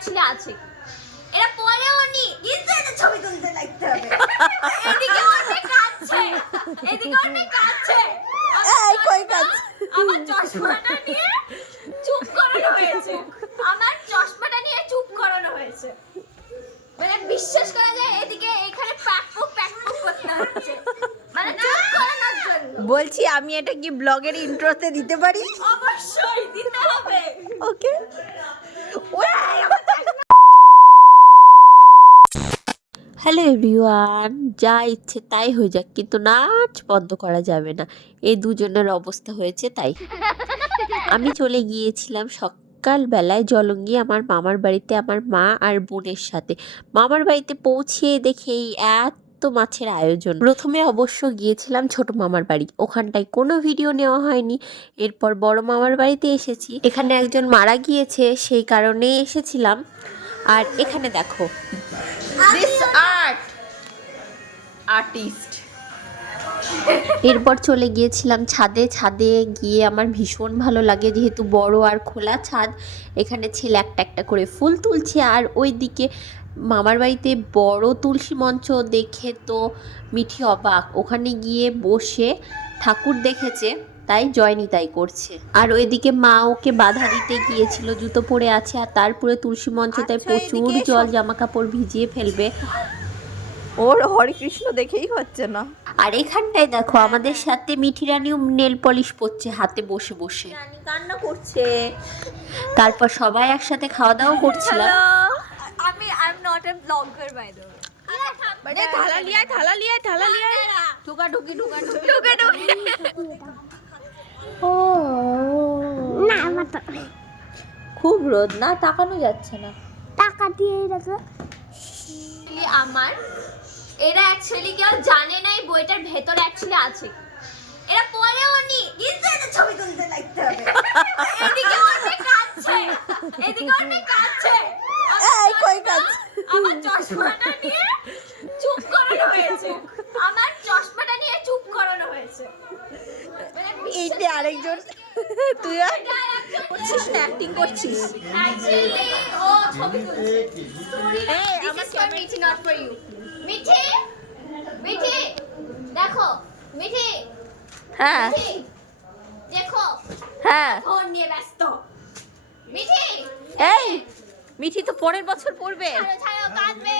Actually আছে, এরা পরেও নি ইনসাইডে ছবি তুলতে লাগতে হবে। এদিকে অনেক কাছে, এদিকে অনেক কাছে। এই কই কাজ? আমার চশমাটা নিয়ে চুপ করানো হয়েছে, আমার চশমাটা নিয়ে চুপ করানো হয়েছে। মানে বিশ্বাস করা যায়, এদিকে এখানে প্যাক করতে হচ্ছে, মানে চুপ করানোর জন্য। বলছি আমি এটা কি ব্লগের ইন্ট্রোতে দিতে পারি? অবশ্যই দিতে হবে। ওকে। হ্যালো এভরিওয়ান, যা ইচ্ছে তাই হয়ে যাক, কিন্তু নাচ বন্ধ করা যাবে না। এই দুজনের অবস্থা হয়েছে তাই। আমি চলে গিয়েছিলাম সকালবেলায় জলঙ্গি আমার মামার বাড়িতে, আমার মা আর বোনের সাথে। মামার বাড়িতে পৌঁছে দেখেই এত মাছের আয়োজন। প্রথমে অবশ্য গিয়েছিলাম ছোট মামার বাড়ি, ওখানটায় কোনো ভিডিও নেওয়া হয়নি। এরপর বড় মামার বাড়িতে এসেছি, এখানে একজন মারা গিয়েছে সেই কারণে এসেছিলাম। আর এখানে দেখো দিস আর্টিস্ট। এরপর চলে গিয়েছিলাম ছাদে। ছাদে গিয়ে আমার ভীষণ ভালো লাগে, যেহেতু বড় আর খোলা ছাদ। এখানে ছেলে একটা একটা করে ফুল তুলছে, আর ওইদিকে মামার বাড়িতে বড় তুলসী মঞ্চ দেখে তো মিঠি অবাক। ওখানে গিয়ে বসে ঠাকুর দেখেছে, তাই জয়নিতাই করছে। আর ওইদিকে মা ওকে বাধা দিতে গিয়েছিল, জুতো পরে আছে আর তারপরে তুলসী মঞ্চ, তাই প্রচুর জল, জামা কাপড় ভিজিয়ে ফেলবে। ওর হরে কৃষ্ণ দেখেই হচ্ছে না। আর এখানটায় দেখো আমাদের সাথে মিঠি রানীও নেল পলিশ পরছে হাতে বসে বসে, রানী কান্না করছে। তারপর সবাই একসাথে খাওয়া দাওয়া করছিলাম। I am not a blogger by the way. থালা লিয়ায় ঢুকা ঢুকি খুব রোদ না, তাকানো যাচ্ছে না। টাকা দিয়ে রাখো। আমার এরা অ্যাকচুয়ালি কেউ জানে না এই বইটার ভেতরে অ্যাকচুয়ালি আছে, এরা পরেও নি ইনসাইডে ছবি তুলতে লাগতে হবে। এদিকে অনেক কাছে, এদিকে অনেক কাছে। এই কই কাজ? আমার চশমাটা নিয়ে চুপ করানো হয়েছে, আমার চশমাটা নিয়ে চুপ করানো হয়েছে। এইটা আরেকজন। তুই করছিস না, অ্যাক্টিং করছিস। অ্যাকচুয়ালি ও ছবি তুলছে। এই আমার camera Mithi not for you. Mithi, Mithi দেখো, মিঠি, হ্যাঁ মিঠি দেখো, হ্যাঁ। ফোন নিয়ে ব্যস্ত। মিঠি এই মিঠি তো পরের বছর পড়বে। ছাড়ো ছাড়ো, কাঁদবে।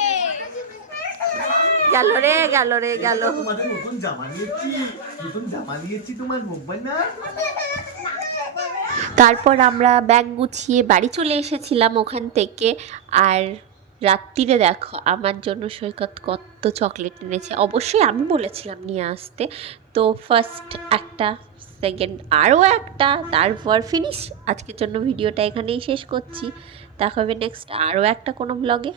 গেল রে গেল। তোমাদের নতুন জামা নিয়েছি তোমার মোবাইল না। তারপর আমরা ব্যাগ গুছিয়ে বাড়ি চলে এসেছিলাম ওখান থেকে। আর রাত্রিরে দেখো আমার জন্য সৈকত কত চকলেট এনেছে। অবশ্যই আমি বলেছিলাম নিয়ে আসতে, তো ফার্স্ট একটা, সেকেন্ড আরও একটা, তারপর ফিনিশ। আজকের জন্য ভিডিওটা এখানেই শেষ করছি। দেখা হবে নেক্সট আরও একটা কোনো ব্লগে।